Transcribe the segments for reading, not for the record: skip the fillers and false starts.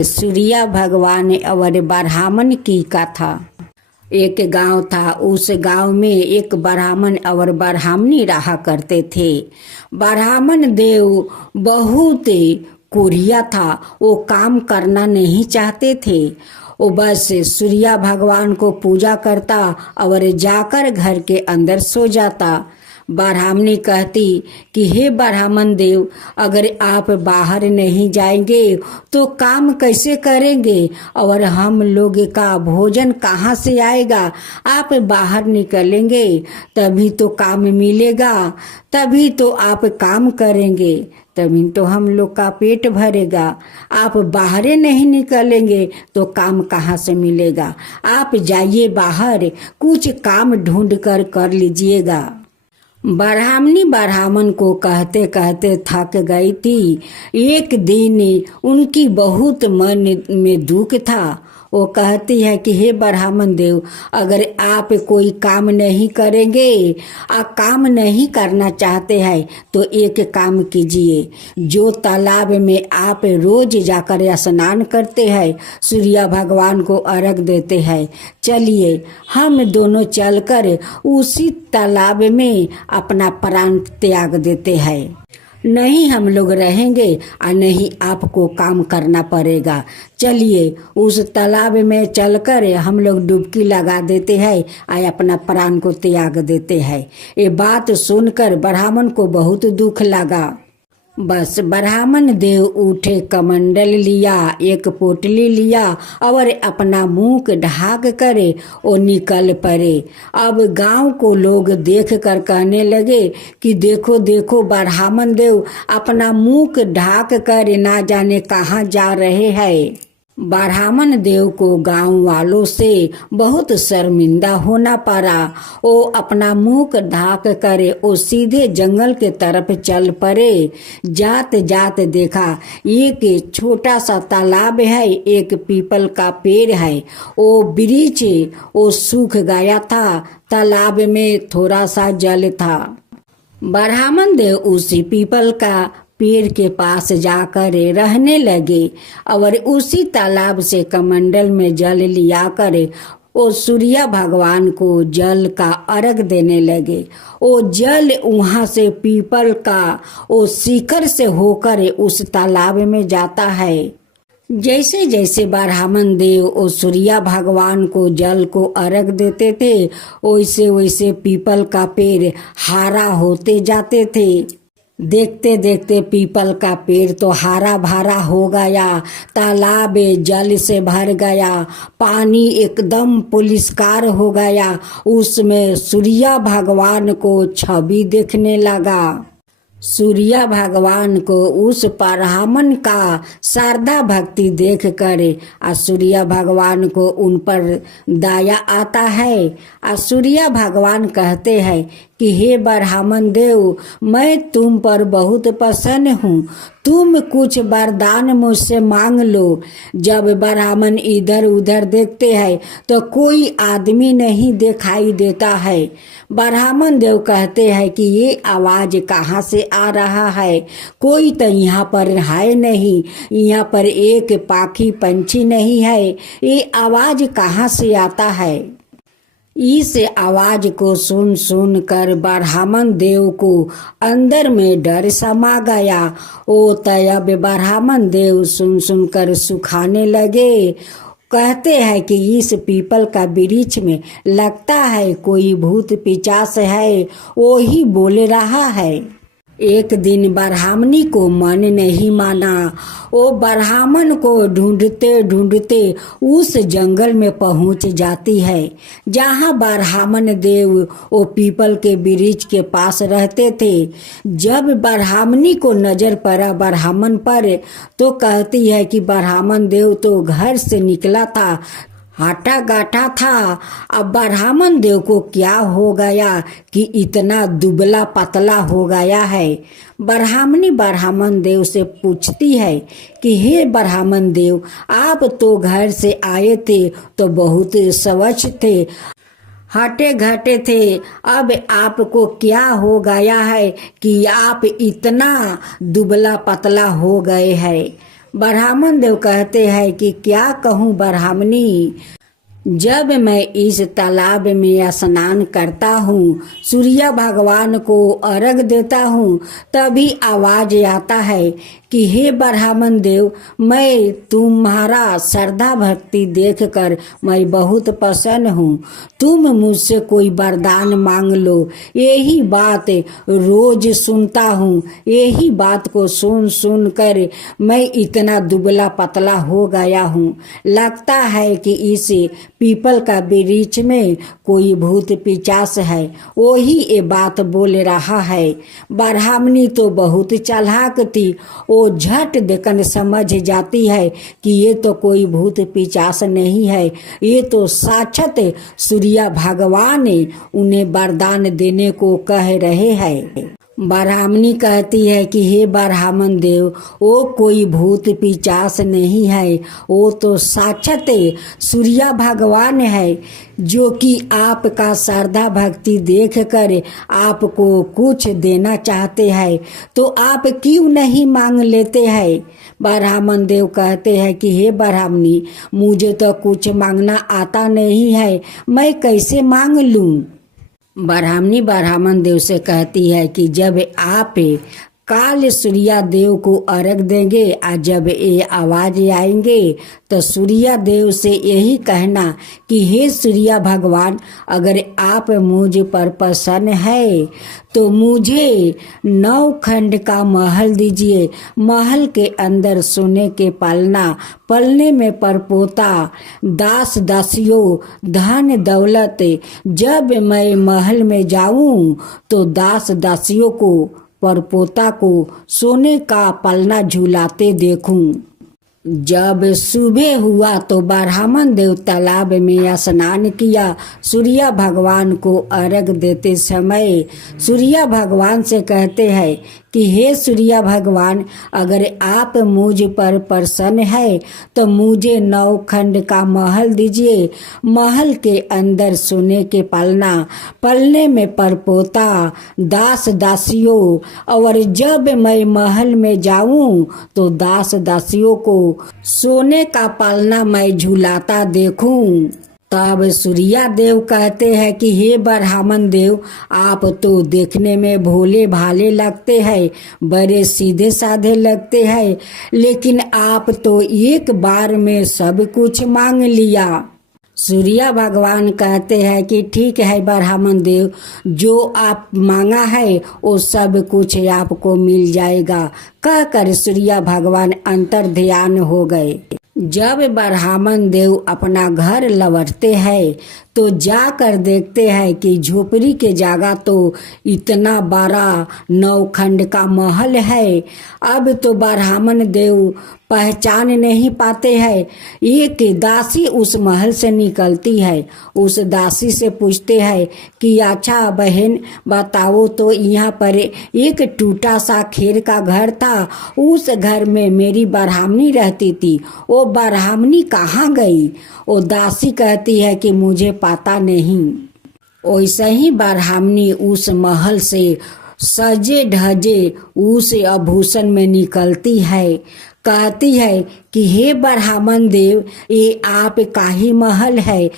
सूर्या भगवान और ब्राह्मण की कथा। एक गांव था। उस गांव में एक ब्राह्मण और ब्राह्मणी रहा करते थे। ब्राह्मण देव बहुत कोढ़िया था। वो काम करना नहीं चाहते थे। वो बस सूर्या भगवान को पूजा करता और जाकर घर के अंदर सो जाता। ब्राह्मणी कहती कि हे ब्राह्मण देव, अगर आप बाहर नहीं जाएंगे तो काम कैसे करेंगे और हम लोग का भोजन कहाँ से आएगा। आप बाहर निकलेंगे तभी तो काम मिलेगा, तभी तो आप काम करेंगे, तभी तो हम लोग का पेट भरेगा। आप बाहर नहीं निकलेंगे तो काम कहाँ से मिलेगा। आप जाइए बाहर, कुछ काम ढूंढ कर लीजिएगा। ब्राह्मणी ब्राह्मण को कहते कहते थक गई थी। एक दिन उनकी बहुत मन में दुख था। वो कहती है कि हे ब्राह्मण देव, अगर आप कोई काम नहीं करेंगे, आप काम नहीं करना चाहते हैं तो एक काम कीजिए। जो तालाब में आप रोज जाकर स्नान करते हैं, सूर्य भगवान को अर्घ देते हैं, चलिए हम दोनों चलकर उसी तालाब में अपना प्राण त्याग देते हैं। नहीं हम लोग रहेंगे और नहीं आपको काम करना पड़ेगा। चलिए उस तालाब में चलकर हम लोग डुबकी लगा देते हैं और अपना प्राण को त्याग देते हैं। ये बात सुनकर ब्राह्मण को बहुत दुख लगा। बस ब्राह्मण देव उठे, कमंडल लिया, एक पोटली लिया और अपना मुंह ढाक कर वो निकल पड़े। अब गांव को लोग देख कर कहने लगे कि देखो देखो ब्राह्मण देव अपना मुंह ढाक कर ना जाने कहाँ जा रहे हैं। ब्राह्मण देव को गांव वालों से बहुत शर्मिंदा होना पड़ा। वो अपना मुंह ढाक कर वो सीधे जंगल के तरफ चल पड़े। जात जात देखा एक छोटा सा तालाब है, एक पीपल का पेड़ है। वो वृक्ष वो सूख गया था, तालाब में थोड़ा सा जल था। ब्राह्मण देव उसी पीपल का पेड़ के पास जाकर रहने लगे और उसी तालाब से कमंडल में जल लिया कर वो सूर्य भगवान को जल का अर्घ देने लगे। वो जल वहाँ से पीपल का वो शिखर से होकर उस तालाब में जाता है। जैसे जैसे ब्राह्मण देव वो सूर्य भगवान को जल को अर्घ देते थे, वैसे वैसे पीपल का पेड़ हरा होते जाते थे। देखते देखते पीपल का पेड़ तो हरा भरा हो गया, तालाब जल से भर गया, पानी एकदम पुलिसकार हो गया। उसमें सूर्य भगवान को छवि देखने लगा। सूर्य भगवान को उस ब्राह्मण का श्रद्धा भक्ति देख कर सूर्य भगवान को उन पर दया आता है। सूर्य भगवान कहते हैं कि हे ब्राह्मण देव, मैं तुम पर बहुत प्रसन्न हूँ, तुम कुछ वरदान मुझसे मांग लो। जब ब्राह्मण इधर उधर देखते हैं तो कोई आदमी नहीं दिखाई देता है। ब्राह्मण देव कहते हैं कि ये आवाज कहाँ से आ रहा है, कोई तो यहाँ पर है नहीं, यहाँ पर एक पाखी पंछी नहीं है, ये आवाज कहाँ से आता है। इस आवाज को सुन सुन कर ब्राह्मण देव को अंदर में डर समा गया। ओ तब ब्राह्मण देव सुन सुन कर सुखाने लगे। कहते हैं कि इस पीपल का वृक्ष में लगता है कोई भूत पिशाच है, वो ही बोल रहा है। एक दिन ब्राह्मणी को मन नहीं माना। वो ब्राह्मण को ढूंढते ढूंढते उस जंगल में पहुंच जाती है जहां ब्राह्मण देव वो पीपल के वृक्ष के पास रहते थे। जब ब्राह्मणी को नजर पड़ा ब्राह्मण पर तो कहती है कि ब्राह्मण देव तो घर से निकला था, हाटा गाठा था, अब ब्राह्मण देव को क्या हो गया कि इतना दुबला पतला हो गया है। ब्राह्मणी ब्राह्मण देव से पूछती है कि हे ब्राह्मण देव, आप तो घर से आए थे तो बहुत स्वच्छ थे, हटे घटे थे, अब आपको क्या हो गया है कि आप इतना दुबला पतला हो गए हैं। ब्राह्मण देव कहते हैं कि क्या कहूँ ब्राह्मणी, जब मैं इस तालाब में स्नान करता हूँ, सूर्य भगवान को अर्घ देता हूँ, तभी आवाज आता है कि हे ब्राह्मण देव, मैं तुम्हारा श्रद्धा भक्ति देखकर मैं बहुत प्रसन्न हूँ। तुम मुझसे कोई वरदान मांग लो। यही बात रोज सुनता हूँ, यही बात को सुन सुन कर मैं इतना दुबला पतला हो गया हूँ। लगता है कि इस पीपल का वृक्ष में कोई भूत पिचास है, वही ये बात बोल रहा है। ब्राह्मणी तो बहुत चालाक थी, वो झट देखकर समझ जाती है कि ये तो कोई भूत पिचास नहीं है, ये तो साक्षात सूर्य भगवान उन्हें वरदान देने को कह रहे हैं। ब्राह्मणी कहती है कि हे ब्राह्मण देव, वो कोई भूत पिचास नहीं है, वो तो साक्षात सूर्य भगवान है, जो कि आपका श्रद्धा भक्ति देखकर आपको कुछ देना चाहते हैं, तो आप क्यों नहीं मांग लेते हैं। ब्राह्मण देव कहते हैं कि हे ब्राह्मणी, मुझे तो कुछ मांगना आता नहीं है, मैं कैसे मांग लूं। ब्राह्मणी ब्राह्मण देव से कहती है कि जब आप काल सूर्य देव को अर्घ देंगे और जब ये आवाज आएंगे तो सूर्य देव से यही कहना कि हे सूर्य भगवान, अगर आप मुझ पर प्रसन्न है तो मुझे 9 खंड का महल दीजिए। महल के अंदर सोने के पालना, पलने में परपोता, दास दासियों, धन दौलत। जब मैं महल में जाऊं तो दास दासियों को, परपोता को सोने का पलना झूलाते देखूं। जब सुबह हुआ तो ब्राह्मण देव तालाब में स्नान किया। सूर्य भगवान को अर्घ देते समय सूर्य भगवान से कहते हैं कि हे सूर्य भगवान, अगर आप मुझ पर प्रसन्न है तो मुझे 9 खंड का महल दीजिए। महल के अंदर सोने के पालना, पलने में परपोता, दास दासियों, और जब मैं महल में जाऊं तो दास दासियों को सोने का पालना मैं झूलाता देखूं। तब सूर्य देव कहते हैं कि हे ब्राह्मण देव, आप तो देखने में भोले भाले लगते हैं, बड़े सीधे साधे लगते हैं, लेकिन आप तो एक बार में सब कुछ मांग लिया। सूर्य भगवान कहते हैं कि ठीक है ब्राह्मण देव, जो आप मांगा है वो सब कुछ आपको मिल जाएगा। कहकर सूर्य भगवान अंतर ध्यान हो गए। जब ब्राह्मण देव अपना घर लौटते हैं तो जाकर देखते हैं कि झोपड़ी के जगह तो इतना बड़ा 9 खंड का महल है। अब तो ब्राह्मण देव पहचान नहीं पाते हैं। एक दासी उस महल से निकलती है, उस दासी से पूछते हैं कि अच्छा बहन बताओ, तो यहाँ पर एक टूटा सा खेर का घर था, उस घर में मेरी ब्राह्मणी रहती थी, वो ब्राह्मणी कहाँ गई। वो दासी कहती है कि मुझे पता नहीं। वैसे ही ब्राह्मणी उस महल से सजे धजे उस आभूषण में निकलती है। कहती है कि हे ब्राह्मण देव, ये आपका ही महल है,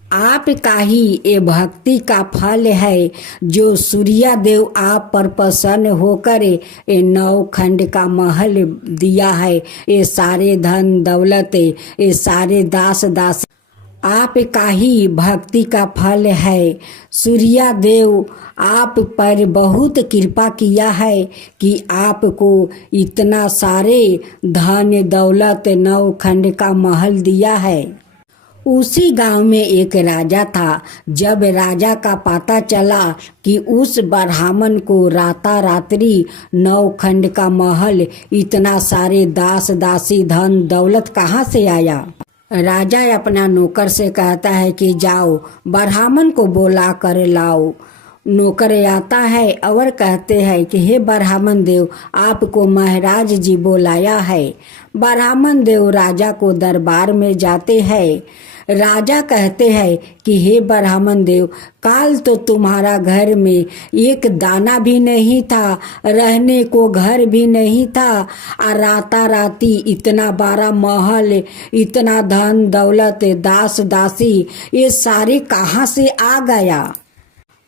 आपका ही ये भक्ति का फल है, जो सूर्य देव आप पर प्रसन्न होकर ये 9 खंड का महल दिया है। ये सारे धन दौलत, ये सारे दास दास आपका ही भक्ति का फल है। सूर्य देव आप पर बहुत कृपा किया है कि आपको इतना सारे धन दौलत 9 खंड का महल दिया है। उसी गांव में एक राजा था। जब राजा का पता चला कि उस ब्राह्मण को रातारात्रि 9 खंड का महल, इतना सारे दास दासी धन दौलत कहाँ से आया, राजा अपना नौकर से कहता है कि जाओ ब्राह्मण को बोला कर लाओ। नौकर आता है और कहते हैं कि हे ब्राह्मण देव, आपको महाराज जी बुलाया है। ब्राह्मण देव राजा को दरबार में जाते हैं। राजा कहते हैं कि हे ब्राह्मण देव, काल तो तुम्हारा घर में एक दाना भी नहीं था, रहने को घर भी नहीं था, और राताराती इतना बड़ा महल, इतना धन दौलत, दास दासी, ये सारे कहाँ से आ गया?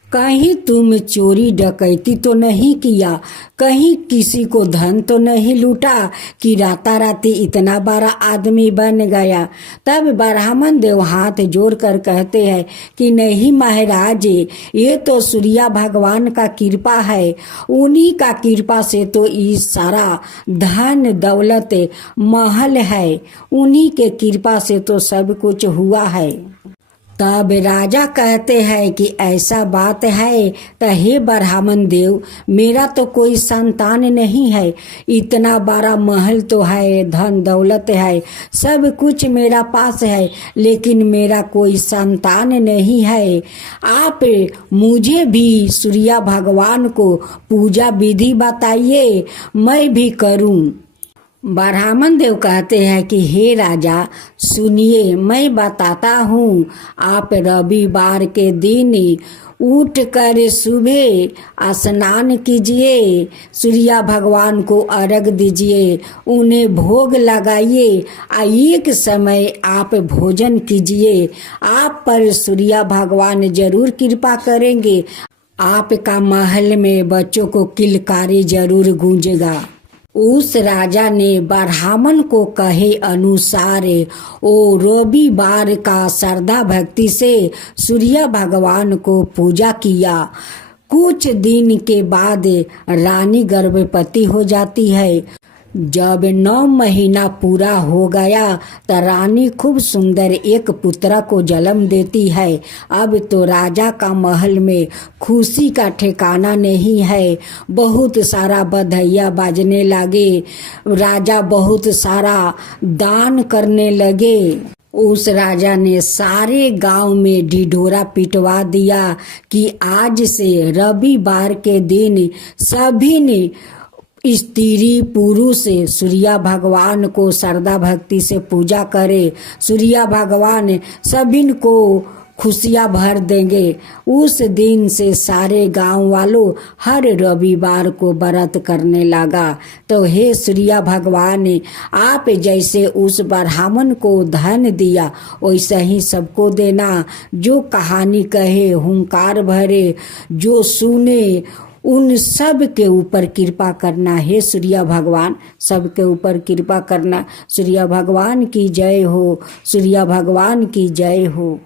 कहीं तुम चोरी डकैती तो नहीं किया, कहीं किसी को धन तो नहीं लूटा कि राताराती इतना बड़ा आदमी बन गया? तब ब्राह्मण देव हाथ जोड़कर कहते हैं कि नहीं महाराज, ये तो सूर्य भगवान का कृपा है, उन्हीं का कृपा से तो ये सारा धन दौलत महल है, उन्हीं के कृपा से तो सब कुछ हुआ है। तब राजा कहते हैं कि ऐसा बात है तो हे ब्राह्मण देव, मेरा तो कोई संतान नहीं है, इतना बड़ा महल तो है, धन दौलत है, सब कुछ मेरा पास है, लेकिन मेरा कोई संतान नहीं है। आप मुझे भी सूर्य भगवान को पूजा विधि बताइए, मैं भी करूं। ब्राह्मण देव कहते हैं कि हे राजा सुनिए, मैं बताता हूँ। आप रविवार के दिन उठ कर सुबह स्नान कीजिए, सूर्य भगवान को अर्घ दीजिए, उन्हें भोग लगाइए, एक समय आप भोजन कीजिए। आप पर सूर्य भगवान जरूर कृपा करेंगे, आपका महल में बच्चों को किलकारी जरूर गूंजेगा। उस राजा ने ब्राह्मण को कहे अनुसार ओ रविवार का श्रद्धा भक्ति से सूर्य भगवान को पूजा किया। कुछ दिन के बाद रानी गर्भवती हो जाती है। जब 9 महीना पूरा हो गया तो रानी खूब सुंदर एक पुत्र को जन्म देती है। अब तो राजा का महल में खुशी का ठिकाना नहीं है, बहुत सारा बधाइयाँ बाजने लगे, राजा बहुत सारा दान करने लगे। उस राजा ने सारे गांव में ढिढोरा पिटवा दिया कि आज से रविवार के दिन सभी ने स्त्री पुरुष सूर्य भगवान को श्रद्धा भक्ति से पूजा करे, सूर्य भगवान सभी को खुशियाँ भर देंगे। उस दिन से सारे गांव वालों हर रविवार को व्रत करने लगा। तो हे सूर्य भगवान, आप जैसे उस ब्राह्मण को धन दिया वैसे ही सबको देना। जो कहानी कहे, हुंकार भरे, जो सुने, उन सब के ऊपर कृपा करना। हे सूर्य भगवान, सबके ऊपर कृपा करना। सूर्य भगवान की जय हो, सूर्य भगवान की जय हो।